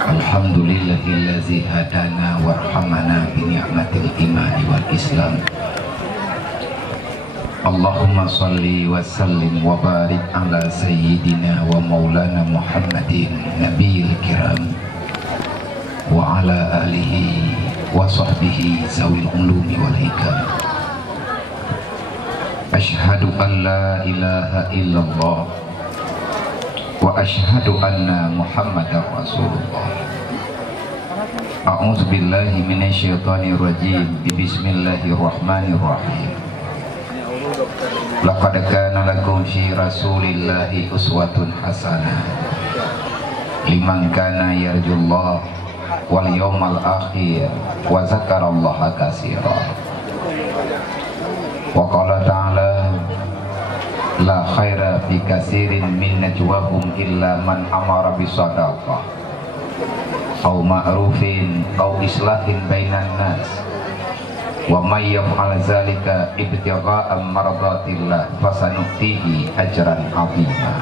Alhamdulillahillazi hadana warhamana bi ni'matil imani wal islam. Allahumma salli wa sallim wa barik ala sayyidina wa maulana Muhammadin nabiyil kiram wa ala alihi wa sahbihi zawil ulumi wal hikam. Ashhadu an la ilaha illallah wa ashhadu anna Muhammadar Rasulullah. A'udzu billahi minasyaitonir rajim. Bismillahirrahmanirrahim. Laqad kana lakum fi Rasulillahi uswatun hasanah liman kana yarjullah wal yawmal akhir wa zakarallaha katsira. Wa qala ta'ala la khaira fi katsirin min najwahum illa man amara bi shadaqah aw ma'rufin aw islahin bainan nas wa may yaf'al zalika ibtigha'a mardatillah fasanutihi ajran 'azima.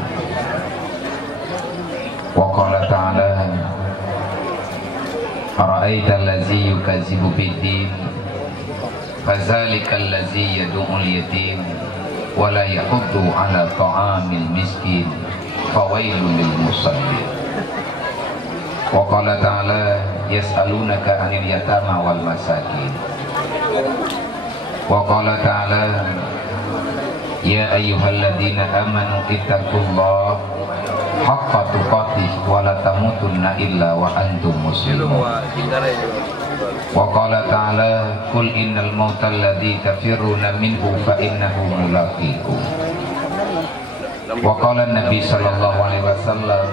Wa qala ta'ala ara'aita allazi yukadzibu bid-din fadzalika allazi yad'ul yatim wa la yahuddu 'ala ta'amil miskin fawailul lil musallin. Wa qala ta'ala yas'alunaka 'anil yatama wal masakin. Wa qala ta'ala ya ayyuhalladzina amanu ittaqullaha haqqa tuqatih wa la tamutunna illa wa antum muslimun. Wa qala ta'ala qul innal mautal ladzi tafirruna minhu fa innahu mulaqikum. Wa qala an-nabi sallallahu alaihi wasallam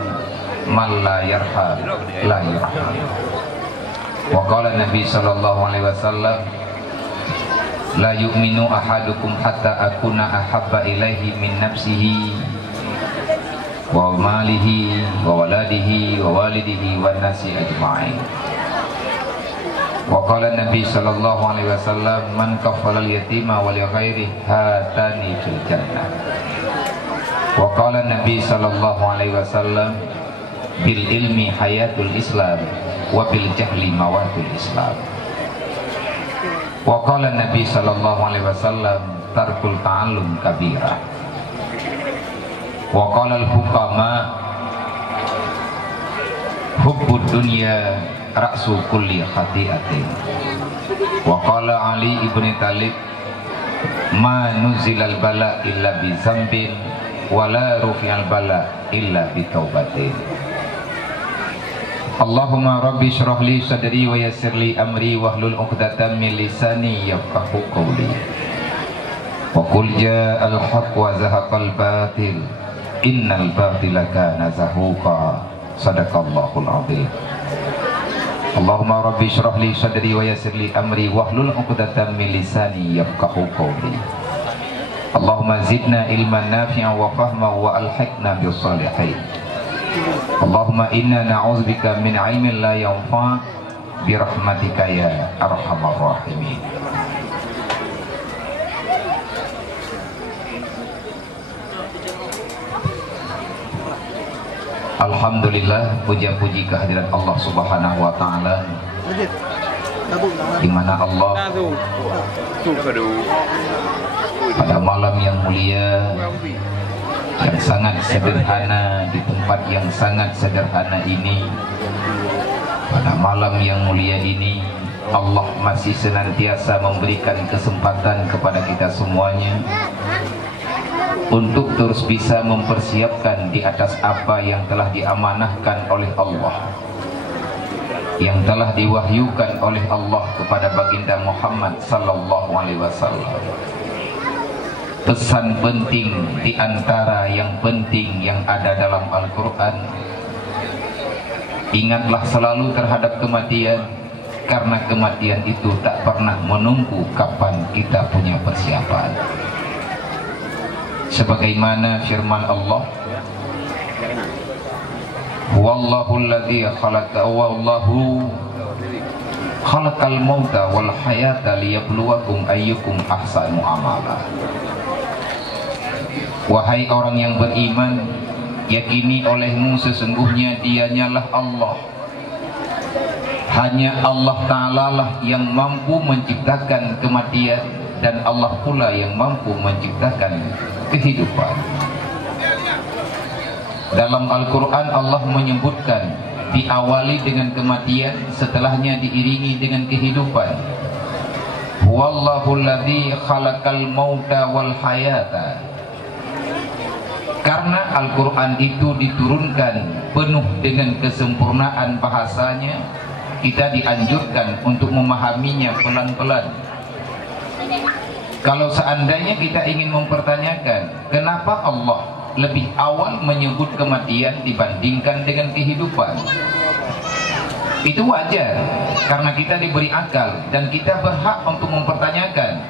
man la yarham la yarham. Wa qala an-nabi sallallahu alaihi wasallam la yu'minu ahadukum hatta akuna ahabba ilaihi min nafsihi wa malihi wa waladihi wa walidihi wan nasi ajma'in. Wa qala an-nabi sallallahu alaihi wasallam man kaffala al-yatima wa li ghairihi hatani fil jannah. Wa qala an-nabi sallallahu alaihi wasallam bil ilmi hayatul islam wa bil jahli mawatul islam. Wa qala an-nabi sallallahu alaihi wasallam tarkul ta'allum kabira. Wa qala al-hukama hubbud dunya ra'su kulli khati'atin. Wa qala Ali ibn Talib ma nuzilal bala illa bi zambin wa la rufi'al bala illa bi taubatin. Allahumma rabbi shrah li sadri wa yassir li amri wahlul 'uqdatam min lisani yafqahu qawli. Wa qul ja'al haqq wa zahaqal batil innal batila kana zahuqa. Sadaqallahul 'azim. Allahumma rabbi shrah li sadri wa yassir li amri wahlul 'uqdatam min lisani yafqahu qawli. Allahumma zidna ilman nafi'an wa fahman wa alhiqna bis salihin. Allahumma inna na'udzubika min ilmin la yanfa' bi rahmatika ya arhamar rahimin. Alhamdulillah, puja-puji kehadirat Allah Subhanahu wa taala, di mana Allah pada malam yang mulia, yang sangat sederhana, di tempat yang sangat sederhana ini, pada malam yang mulia ini, Allah masih senantiasa memberikan kesempatan kepada kita semuanya untuk terus bisa mempersiapkan di atas apa yang telah diamanahkan oleh Allah, yang telah diwahyukan oleh Allah kepada baginda Muhammad sallallahu alaihi wasallam. Pesan penting di antara yang penting yang ada dalam Al-Quran: ingatlah selalu terhadap kematian, karena kematian itu tak pernah menunggu kapan kita punya persiapan. Sebagaimana firman Allah, wallahu alladzi khalaqa wallahu khalaqal mauta wal hayata liyabluwakum ayyukum ahsanu amala. Wahai orang yang beriman, yakini olehmu sesungguhnya dianyalah Allah. Hanya Allah Ta'ala lah yang mampu menciptakan kematian, dan Allah pula yang mampu menciptakan kehidupan. Dalam Al-Quran Allah menyebutkan diawali dengan kematian, setelahnya diiringi dengan kehidupan. Huwallahu alladzi khalaqal mauta wal hayata. Karena Al-Quran itu diturunkan penuh dengan kesempurnaan bahasanya, kita dianjurkan untuk memahaminya pelan-pelan. Kalau seandainya kita ingin mempertanyakan kenapa Allah lebih awal menyebut kematian dibandingkan dengan kehidupan, itu wajar karena kita diberi akal dan kita berhak untuk mempertanyakan.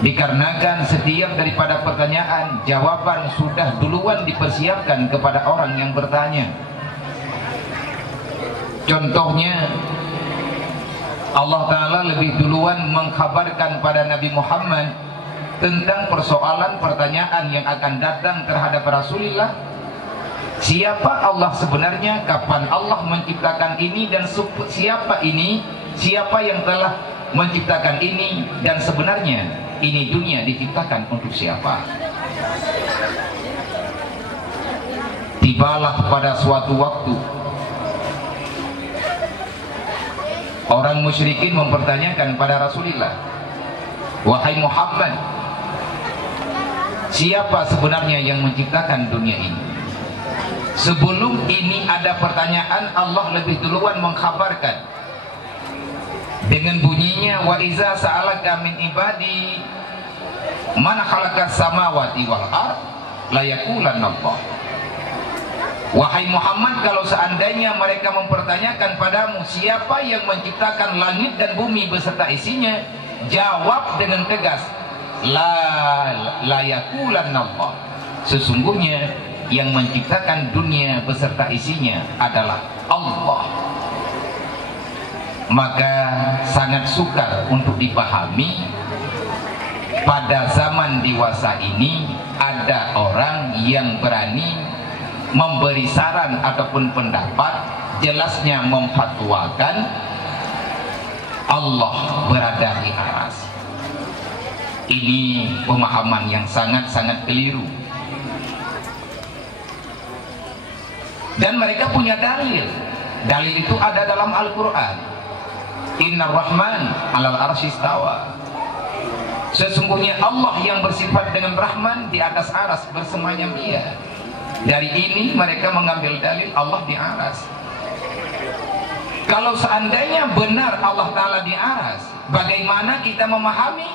Dikarenakan setiap daripada pertanyaan, jawaban sudah duluan dipersiapkan kepada orang yang bertanya. Contohnya, Allah Ta'ala lebih duluan mengkhabarkan pada Nabi Muhammad tentang persoalan pertanyaan yang akan datang terhadap Rasulullah. Siapa Allah sebenarnya, kapan Allah menciptakan ini, dan siapa ini, siapa yang telah menciptakan ini, dan sebenarnya ini dunia diciptakan untuk siapa. Tibalah pada suatu waktu orang musyrikin mempertanyakan pada Rasulullah, wahai Muhammad, siapa sebenarnya yang menciptakan dunia ini? Sebelum ini ada pertanyaan, Allah lebih duluan mengkhabarkan dengan bunyinya, wa iza sa'alaka min ibadi man khalaqas samawati wal ard la yaqulanna Allah. Wahai Muhammad, kalau seandainya mereka mempertanyakan padamu siapa yang menciptakan langit dan bumi beserta isinya, jawab dengan tegas, la yaqulanna Allah. Sesungguhnya yang menciptakan dunia beserta isinya adalah Allah. Maka sangat sukar untuk dipahami pada zaman dewasa ini ada orang yang berani memberi saran ataupun pendapat, jelasnya memfatwakan Allah berada di aras. Ini pemahaman yang sangat-sangat keliru. Dan mereka punya dalil. Dalil itu ada dalam Al-Quran. Innar Rahman alal arsy istawa. Sesungguhnya Allah yang bersifat dengan Rahman di atas aras bersemayam Dia. Dari ini mereka mengambil dalil Allah di aras. Kalau seandainya benar Allah Ta'ala di aras, bagaimana kita memahami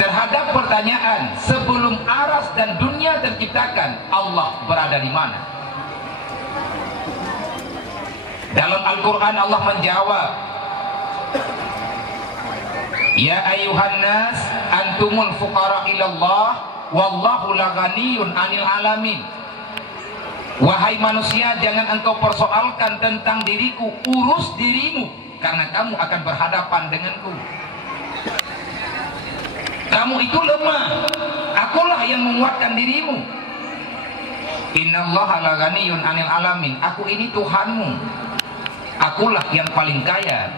terhadap pertanyaan sebelum aras dan dunia terciptakan, Allah berada di mana? Dalam Al-Quran Allah menjawab, ya ayuhan nas antumul fuqara ilallah wallahu laghaniyun anil alamin. Wahai manusia, jangan engkau persoalkan tentang diriku, urus dirimu, karena kamu akan berhadapan denganku. Kamu itu lemah, akulah yang menguatkan dirimu. Innallaha laghaniyun anil alamin. Aku ini Tuhanmu, akulah yang paling kaya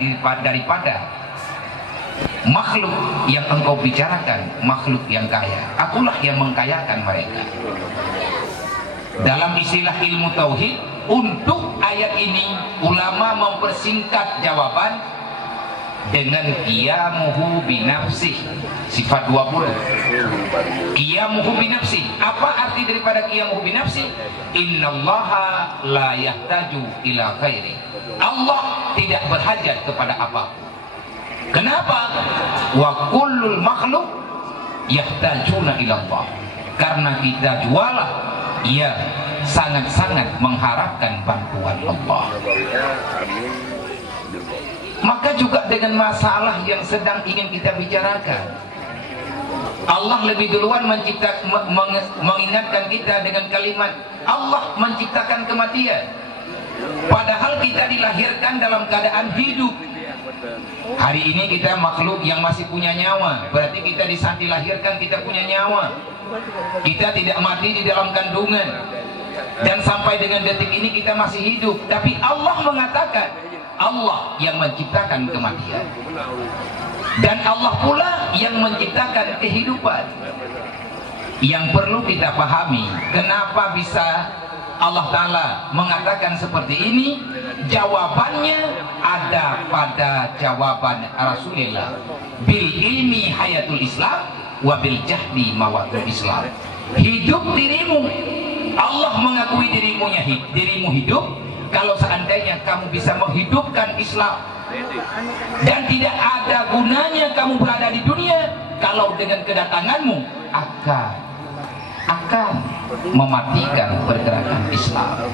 daripada makhluk yang engkau bicarakan, makhluk yang kaya. Akulah yang mengkayakan mereka. Dalam istilah ilmu tauhid, untuk ayat ini ulama mempersingkat jawaban dengan qiyamuhu binafsih, sifat 20. Qiyamuhu binafsih, apa arti daripada qiyamuhu binafsih? Innallaha la yahtaju ila khairi. Allah tidak berhajat kepada apapun. Kenapa? Wa kullul makhluk yahtajuna ila Allah. Karena kita jualah, ia sangat-sangat mengharapkan bantuan Allah. Maka juga dengan masalah yang sedang ingin kita bicarakan, Allah lebih duluan mengingatkan kita dengan kalimat Allah menciptakan kematian. Padahal kita dilahirkan dalam keadaan hidup. Hari ini kita makhluk yang masih punya nyawa, berarti kita di saat dilahirkan kita punya nyawa. Kita tidak mati di dalam kandungan, dan sampai dengan detik ini kita masih hidup. Tapi Allah mengatakan, Allah yang menciptakan kematian, dan Allah pula yang menciptakan kehidupan. Yang perlu kita pahami, kenapa bisa Allah Ta'ala mengatakan seperti ini? Jawabannya ada pada jawaban Rasulullah, bil ilmi hayatul Islam, wabil jahdi mawatul Islam. Hidup dirimu, Allah mengakui dirimu hidup kalau seandainya kamu bisa menghidupkan Islam. Dan tidak ada gunanya kamu berada di dunia kalau dengan kedatanganmu akan mematikan pergerakan Islam.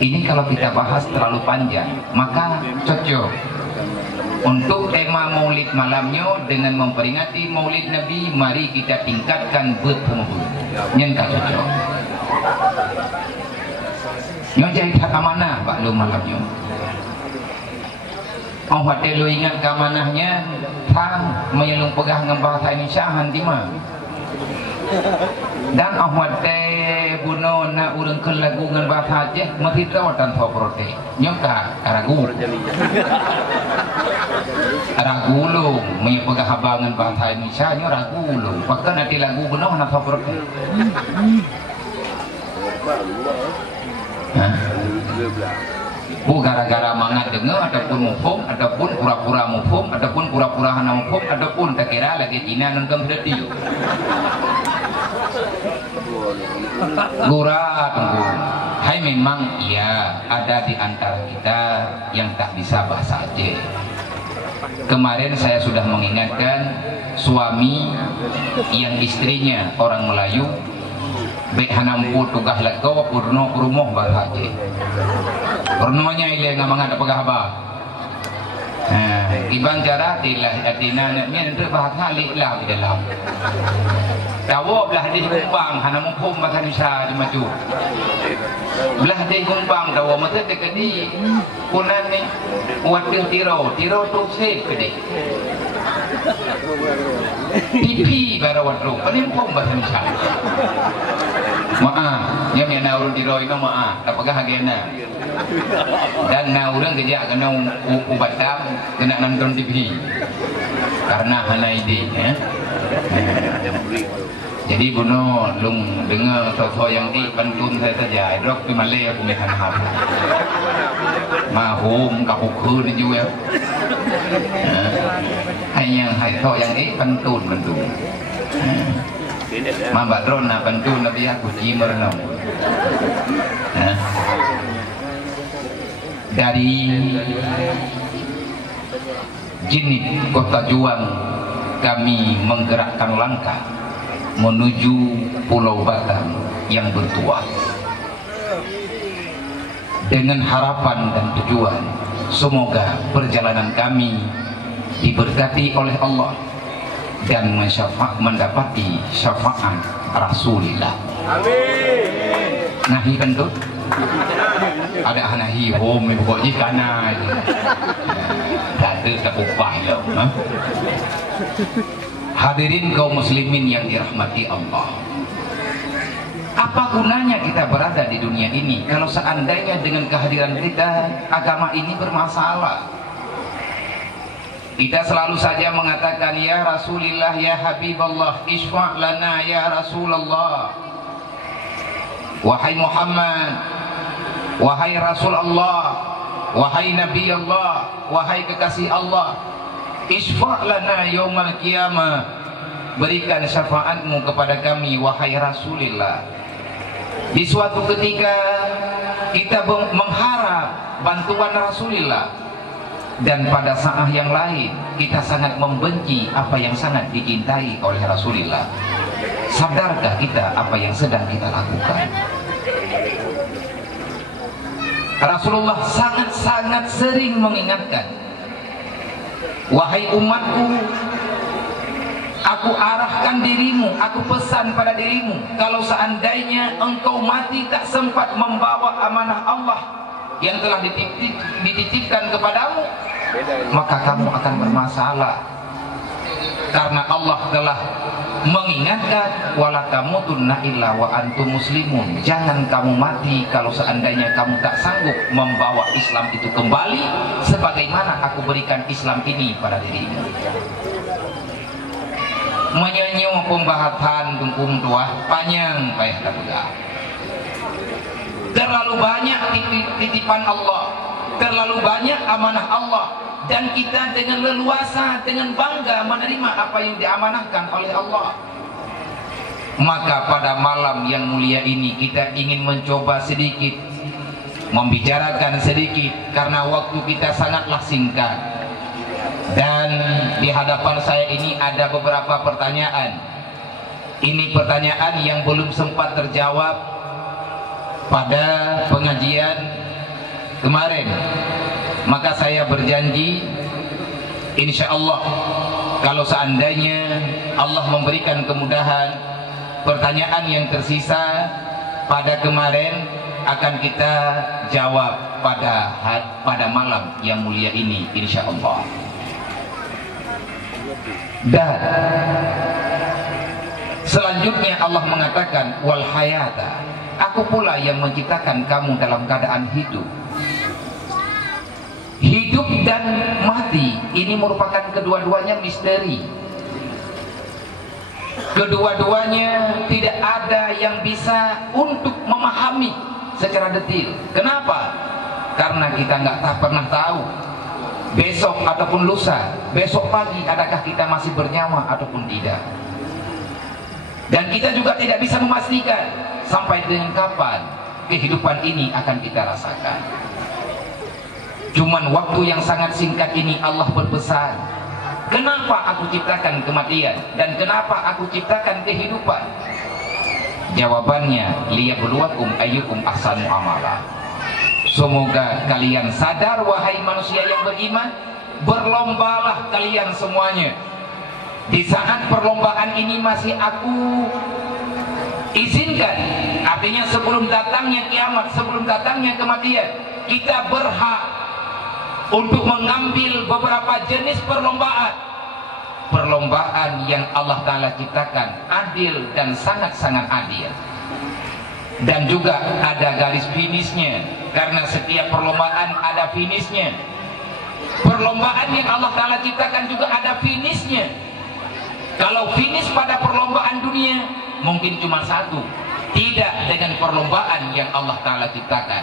Ini kalau kita bahas terlalu panjang, maka cocok untuk tema maulid malamnya dengan memperingati maulid Nabi. Mari kita tingkatkan betul-betul nyenka cocok nyojai tak amanah Pak Lu malamnya. Oh hati lu ingat keamanahnya tang menyelung pegah ngembah ta Indonesia hanti mah. Dan ahwat teh buno na urang ke lagu ngan bahasa Aceh mati tawatan tho prote nyoka ragu lu menyep pegah habangan bahasa Indonesia nyo ragu lu bahkan nanti lagu buno na tho prote. Bu gara-gara mangat dengar ataupun mufum ataupun pura-pura mufum ataupun pura-pura hana mufum ataupun tak kira lagi Cina nonton berarti gura tunggu. Hai memang iya ada di antara kita yang tak bisa bahasa Aceh. Kemarin saya sudah mengingatkan suami yang istrinya orang Melayu baik hanampu tugas lego purno kurumuh bahasa Aceh. Purnonya ile ngamang ada pegahaba. Ibang cara tilah atina naknya untuk bahasa liklah di dalam. Tawo belah di kumpang hanam hukum bahasa Indonesia di maju. Belah di kumpang tawo mata dekedi kunan ni buat tiro tu set kedi. Pipi barawat lu paling hukum bahasa Indonesia. Maaf, yang nak urut tiro itu maaf, tak pegah agena. Dan na orang kerja kena ubat dam kena nonton TV karena hana ide jadi buno lung dengar sosok yang di pantun saya saja drop di Malay aku mekan hab mahum kapukur ni juga hanya sosok yang di pantun mambadron na pantun nabi aku jimer nam dari Jinit Kota Juang kami menggerakkan langkah menuju Pulau Batam yang bertuah dengan harapan dan tujuan semoga perjalanan kami diberkati oleh Allah dan mendapati syafaat Rasulullah. Amin. Nahi kentut ada hanahi home pokoknya kana tak ada tak upah ya. Hadirin kaum muslimin yang dirahmati Allah, apa gunanya kita berada di dunia ini kalau seandainya dengan kehadiran kita agama ini bermasalah? Kita selalu saja mengatakan ya Rasulullah, ya Habiballah, isfa' lana ya Rasulullah, wahai Muhammad, wahai Rasulullah, wahai Nabi Allah, wahai kekasih Allah, isfa' lana yaumal qiyamah, berikan syafaatmu kepada kami wahai Rasulullah. Di suatu ketika kita mengharap bantuan Rasulullah, dan pada saat yang lain kita sangat membenci apa yang sangat dicintai oleh Rasulullah. Sadarkah kita apa yang sedang kita lakukan? Rasulullah sangat-sangat sering mengingatkan, wahai umatku, aku arahkan dirimu, aku pesan pada dirimu, kalau seandainya engkau mati tak sempat membawa amanah Allah yang telah dititipkan kepadamu, maka kamu akan bermasalah. Karena Allah telah mengingatkan, wala tamutunna illa wa antum muslimun. Jangan kamu mati kalau seandainya kamu tak sanggup membawa Islam itu kembali sebagaimana aku berikan Islam ini pada dirimu. Menyanyi pembahasan tungkung tua panjang payah tak. Terlalu banyak titipan Allah, terlalu banyak amanah Allah, dan kita dengan leluasa, dengan bangga menerima apa yang diamanahkan oleh Allah. Maka pada malam yang mulia ini kita ingin mencoba sedikit membicarakan sedikit, karena waktu kita sangatlah singkat. Dan di hadapan saya ini ada beberapa pertanyaan. Ini pertanyaan yang belum sempat terjawab pada pengajian kemarin. Maka saya berjanji, insya Allah, kalau seandainya Allah memberikan kemudahan, pertanyaan yang tersisa pada kemarin akan kita jawab pada malam yang mulia ini, insya Allah. Dan selanjutnya Allah mengatakan, wal hayata, aku pula yang menciptakan kamu dalam keadaan hidup. Hidup dan mati ini merupakan kedua-duanya misteri. Kedua-duanya tidak ada yang bisa untuk memahami secara detail. Kenapa? Karena kita nggak pernah tahu besok ataupun lusa, besok pagi adakah kita masih bernyawa ataupun tidak. Dan kita juga tidak bisa memastikan sampai dengan kapan kehidupan ini akan kita rasakan. Cuman waktu yang sangat singkat ini Allah berpesan, kenapa aku ciptakan kematian dan kenapa aku ciptakan kehidupan? Jawabannya, liyabluwakum ayyukum ahsanu amala. Semoga kalian sadar, wahai manusia yang beriman, berlombalah kalian semuanya. Di saat perlombaan ini masih aku izinkan, artinya sebelum datangnya kiamat, sebelum datangnya kematian, kita berhak untuk mengambil beberapa jenis perlombaan. Perlombaan yang Allah Ta'ala ciptakan adil dan sangat-sangat adil. Dan juga ada garis finishnya, karena setiap perlombaan ada finishnya. Perlombaan yang Allah Ta'ala ciptakan juga ada finishnya. Kalau finish pada perlombaan dunia mungkin cuma satu, tidak dengan perlombaan yang Allah Ta'ala ciptakan.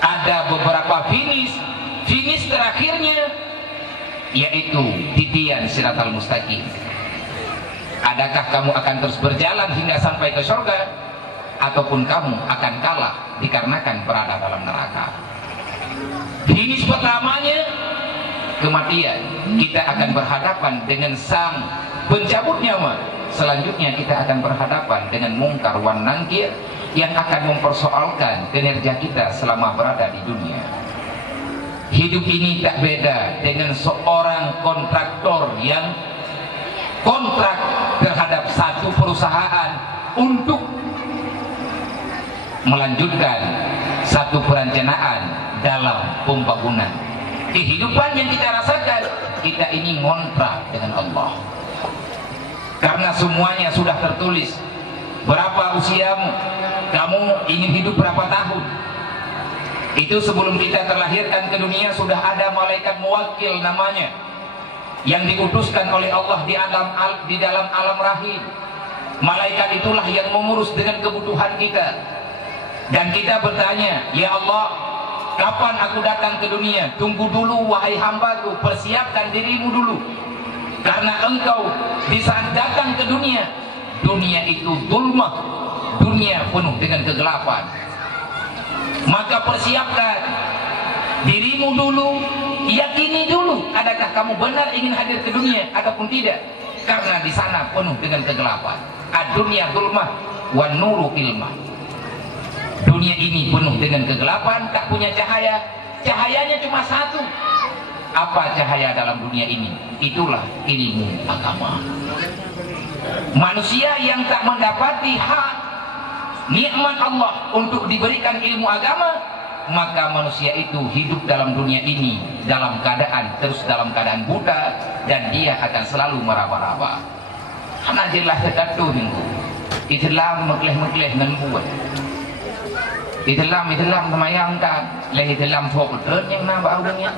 Ada beberapa finish. Finish terakhirnya yaitu titian siratal mustaqim. Adakah kamu akan terus berjalan hingga sampai ke surga, ataupun kamu akan kalah dikarenakan berada dalam neraka? Finish pertamanya kematian, kita akan berhadapan dengan sang pencabut nyawa. Selanjutnya kita akan berhadapan dengan mungkar wan nangkir yang akan mempersoalkan kinerja kita selama berada di dunia. Hidup ini tak beda dengan seorang kontraktor yang kontrak terhadap satu perusahaan untuk melanjutkan satu perencanaan dalam pembangunan. Kehidupan yang kita rasakan, kita ini ngontrak dengan Allah. Karena semuanya sudah tertulis. Berapa usiamu? Kamu ingin hidup berapa tahun? Itu sebelum kita terlahirkan ke dunia sudah ada malaikat muwakil namanya, yang diutuskan oleh Allah di dalam alam rahim. Malaikat itulah yang mengurus dengan kebutuhan kita. Dan kita bertanya, ya Allah, kapan aku datang ke dunia? Tunggu dulu wahai hambaku, persiapkan dirimu dulu. Karena engkau di saat datang ke dunia, dunia itu zulmah, dunia penuh dengan kegelapan. Maka persiapkan dirimu dulu, yakini dulu adakah kamu benar ingin hadir ke dunia ataupun tidak. Karena di sana penuh dengan kegelapan. Ad-dunya zulmah wan nuru ilmah. Dunia ini penuh dengan kegelapan, tak punya cahaya. Cahayanya cuma satu. Apa cahaya dalam dunia ini? Itulah ilmu agama. Manusia yang tak mendapati hak nikmat Allah untuk diberikan ilmu agama, maka manusia itu hidup dalam dunia ini dalam keadaan buta, dan dia akan selalu meraba-raba. Karena jelas terkatu minggu Islam mekleh-mekleh dan buat Islam temayangkan leh Islam sok betul yang nak baudanya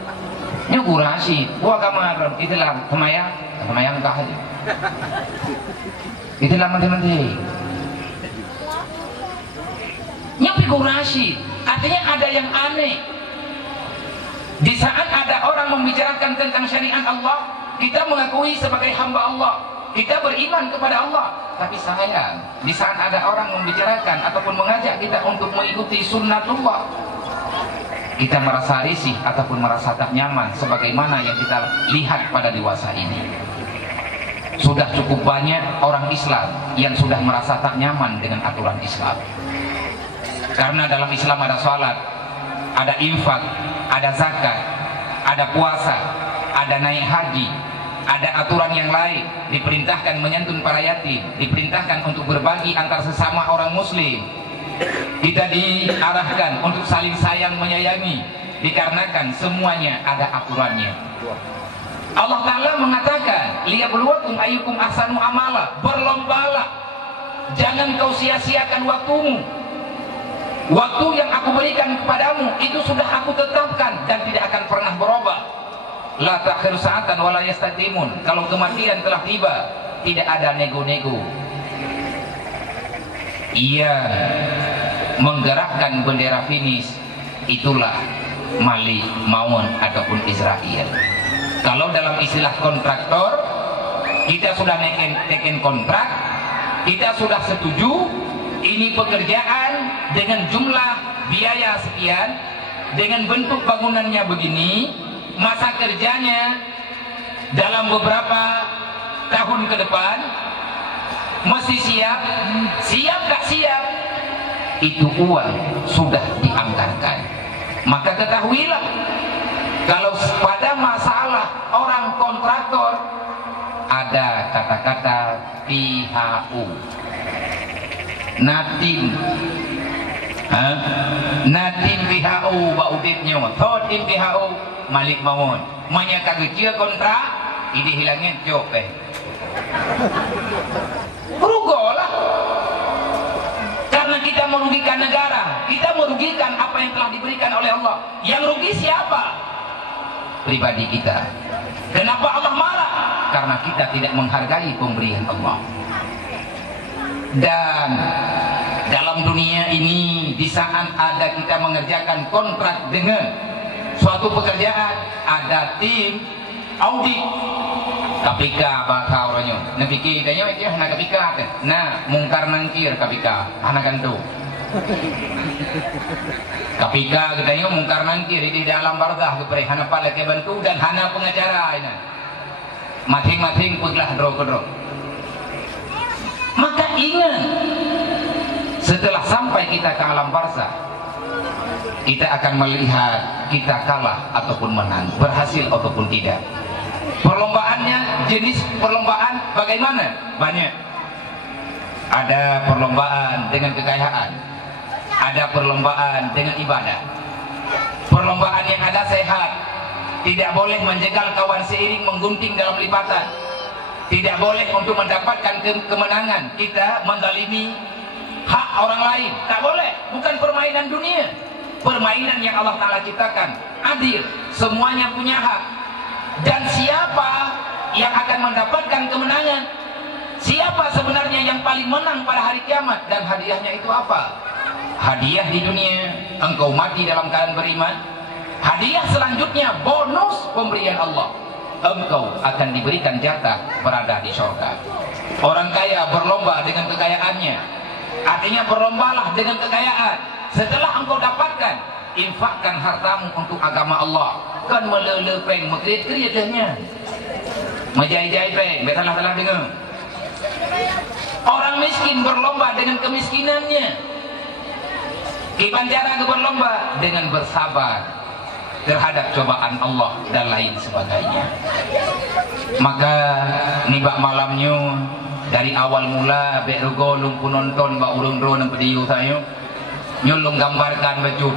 nya kurasi gua kamar Islam temayang kah aja Islam menti nya figurasi. Artinya ada yang aneh. Di saat ada orang membicarakan tentang syariat Allah, kita mengakui sebagai hamba Allah, kita beriman kepada Allah. Tapi sayang, di saat ada orang membicarakan ataupun mengajak kita untuk mengikuti sunnatullah, kita merasa risih ataupun merasa tak nyaman, sebagaimana yang kita lihat pada dewasa ini. Sudah cukup banyak orang Islam yang sudah merasa tak nyaman dengan aturan Islam. Karena dalam Islam ada salat, ada infak, ada zakat, ada puasa, ada naik haji, ada aturan yang lain, diperintahkan menyantun para yatim, diperintahkan untuk berbagi antar sesama orang muslim. Kita diarahkan untuk saling sayang menyayangi, dikarenakan semuanya ada aturannya. Allah Ta'ala mengatakan, liyabluwakum ayyukum ahsanu amala, berlombalah, jangan kau sia-siakan waktumu. Waktu yang aku berikan kepadamu itu sudah aku tetapkan dan tidak akan pernah berubah. La ta'khir sa'atan wa la yastaqdimun. Kalau kematian telah tiba, tidak ada nego-nego. Ia menggerakkan bendera finish, itulah Malik Maun ataupun Israel. Kalau dalam istilah kontraktor, kita sudah neken kontrak, kita sudah setuju ini pekerjaan dengan jumlah biaya sekian, dengan bentuk bangunannya begini, masa kerjanya dalam beberapa tahun ke depan, mesti siap gak siap, itu uang sudah dianggarkan. Maka ketahuilah, kalau pada masalah orang kontraktor ada kata-kata PHU, Natim PHU bauditnya, Totim PHU Malik Maun, manya kagecil kontrak, ini hilangnya jok rugolah. Karena kita merugikan negara, kita merugikan apa yang telah diberikan oleh Allah. Yang rugi siapa? Pribadi kita. Kenapa Allah marah? Karena kita tidak menghargai pemberian Allah. Dan dalam dunia ini, di saat ada kita mengerjakan kontrak dengan suatu pekerjaan, ada tim audit KPK bakal orangnya napikir tanya itu nak KPK nah mungkar nangkir KPK anak itu KPK katanya mungkar nangkir di dalam barzah kepada hana pala kebantu dan hana pengacara ini masing-masing peglah dro. Maka ingat, setelah sampai kita ke alam barzah, kita akan melihat kita kalah ataupun menang, berhasil ataupun tidak. Perlombaannya, jenis perlombaan bagaimana? Banyak. Ada perlombaan dengan kekayaan, ada perlombaan dengan ibadah. Perlombaan yang ada sehat, tidak boleh menjegal kawan seiring menggunting dalam lipatan. Tidak boleh untuk mendapatkan kemenangan kita menzalimi hak orang lain. Tak boleh, bukan permainan dunia. Permainan yang Allah Ta'ala ciptakan adil, semuanya punya hak. Dan siapa yang akan mendapatkan kemenangan? Siapa sebenarnya yang paling menang pada hari kiamat? Dan hadiahnya itu apa? Hadiah di dunia engkau mati dalam keadaan beriman. Hadiah selanjutnya bonus pemberian Allah, engkau akan diberikan jatah berada di surga. Orang kaya berlomba dengan kekayaannya, artinya berlombalah dengan kekayaan. Setelah engkau dapatkan, infakkan hartamu untuk agama Allah. Kan melele peng mekrit-krit dahnya, menjai-jai peng, betalah-talah dengar. Orang miskin berlomba dengan kemiskinannya. Gimana cara berlomba? Dengan bersabar terhadap cobaan Allah dan lain sebagainya. Maka nibak malamnya dari awal mula berugo lung punonton ba urung ro nang pediu sayo nyulung gambarkan baju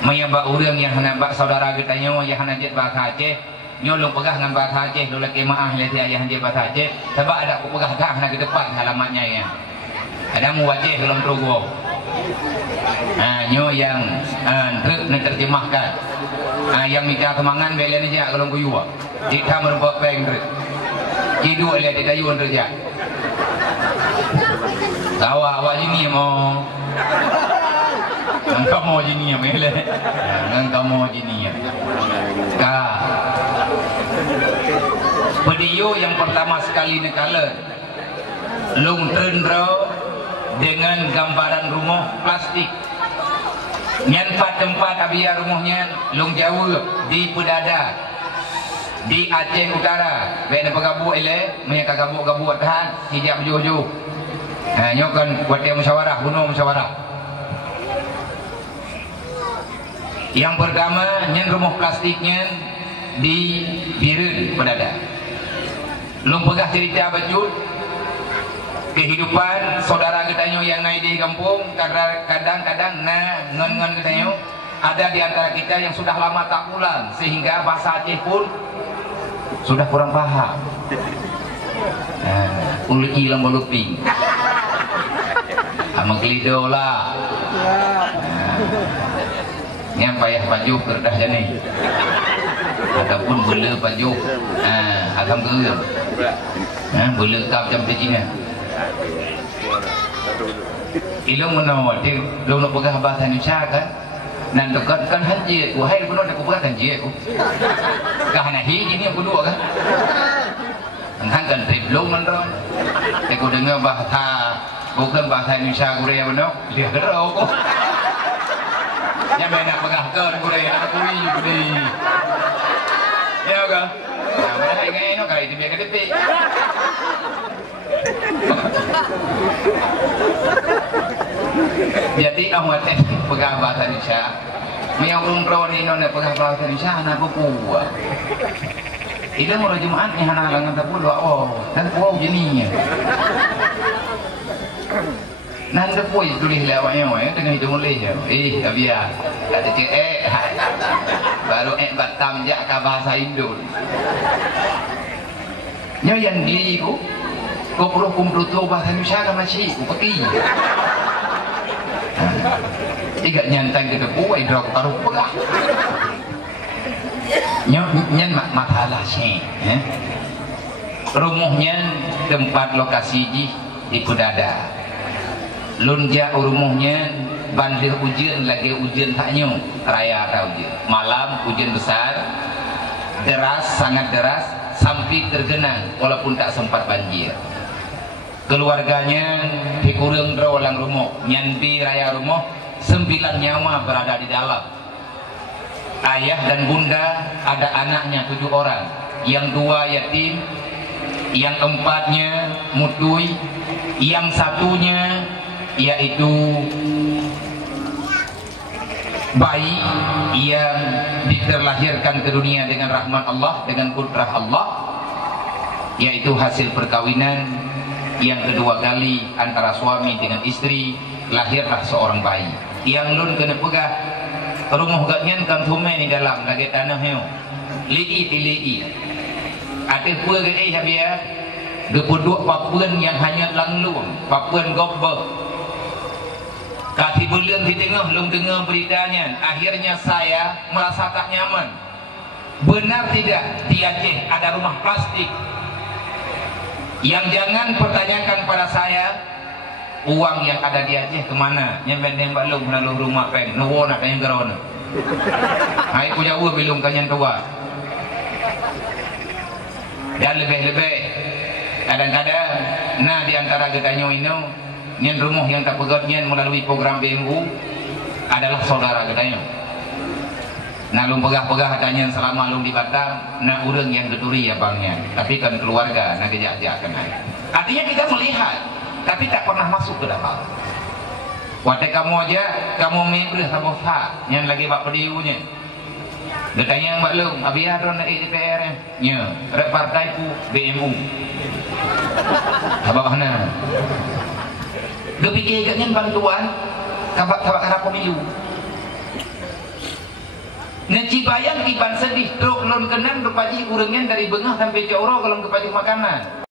menyebab orang yang hendak saudara kita nyo yang hendak jet bahasa Aceh nyolong pegah dengan bahasa Aceh dulu kemaah lihat ayah dia bahasa Aceh sebab ada aku pegah dah nak ke depan halamannya ya ada mu Aceh dalam Trogo nyo yang nak terjemahkan yang minta kemangan belian aja kalau kuyua kita merupakan peng hidup lihat di kayu kerja awak ini mau nang kamu jini ya mele nang kamu jini ya video yang pertama sekali nekala lung tendro dengan gambaran rumah plastik nyan tempat abia rumahnya lung Jawa di Pedada di Aceh Utara bena pegabuk ele punya kagabuk-gabuk tahan hijab juju nyokan buat dia musyawarah bunuh musyawarah. Yang pertama nyen rumah plastiknya di Biren Pedada lung pegah cerita bajut kehidupan saudara kita yang naik di kampung kadang-kadang ngen kita ada di antara kita yang sudah lama tak pulang sehingga bahasa Aceh pun sudah kurang paham uli ilang balupi sama kelido lah yang payah baju kerdah jani ataupun bela baju akan geram bela kap jam tejina ilmu menawar dia belum nak pegang bahasa Indonesia kan nan dekat kan hanjir wahai benar aku pegang hanjir aku kahana hiji ni aku dua kan hang kan belum menron aku dengar bahasa bukan bahasa Indonesia Korea benar dia gerau aku yang banyak pegahkan Korea anak kuri gede ya kan yang banyak ingat no kali itu biar kedepi jadi awak pegang bahasa Indonesia yang belum pernah ini nona pegang bahasa Indonesia anak buah itu mau Jumat ni anak langan tak puluh dan wow jeninya nanda pun tulis lewatnya tengah hidup mulai biar ada cik baru batam jak ke bahasa Indo nya yang gili ku perlu kumpul bahasa Indonesia kan masih ku pergi tiga nyantang kita buai drop taruh pegah nyan masalah sih rumahnya tempat lokasi di Pedada lunja rumahnya banjir hujan lagi hujan taknya raya atau hujan malam hujan besar deras sangat deras sampai tergenang walaupun tak sempat banjir keluarganya dikurung terolang rumah nyambi raya rumah 9 nyawa berada di dalam ayah dan bunda ada anaknya 7 orang yang 2 yatim yang 4-nya mutui yang 1-nya yaitu bayi yang diterlahirkan ke dunia dengan rahmat Allah dengan kudrah Allah yaitu hasil perkawinan yang kedua kali antara suami dengan istri lahirlah seorang bayi yang lun kena pegah rumah gatnya kan tume ni dalam lagi tanah heo lii ada pua ke habia gepuduk papuan yang hanya langlung papuan gobber kaki belian di tengah belum dengar beritanya akhirnya saya merasa tak nyaman benar tidak di Aceh ada rumah plastik yang jangan pertanyakan pada saya uang yang ada di Aceh kemana nyembak belum lalu rumah peng nuwo nak tanya gerona hai ku jauh belum kanyan tua dan lebih-lebih kadang-kadang nah di antara getanyo ini nyen rumah yang tak pegat nyen melalui program BMU adalah saudara katanya. Nah lum pegah-pegah katanya selama lum di Batam, nah urang yang geturi ya bangnya. Tapi kan keluarga nak gejak-jak kena. Artinya kita melihat, tapi tak pernah masuk ke dalam. Waktu kamu aja, kamu memilih sama hak, nyen lagi bak pediunya. Katanya mbak lum, abia ron dari DPR nya, rek partai ku BMU. Apa mana? Kepikirkan bantuan tabak-tabak arah pemilu Necibayang tiban sedih truk lon kenang depaji urengan dari bengah sampai jauh kalau kepajuk makanan.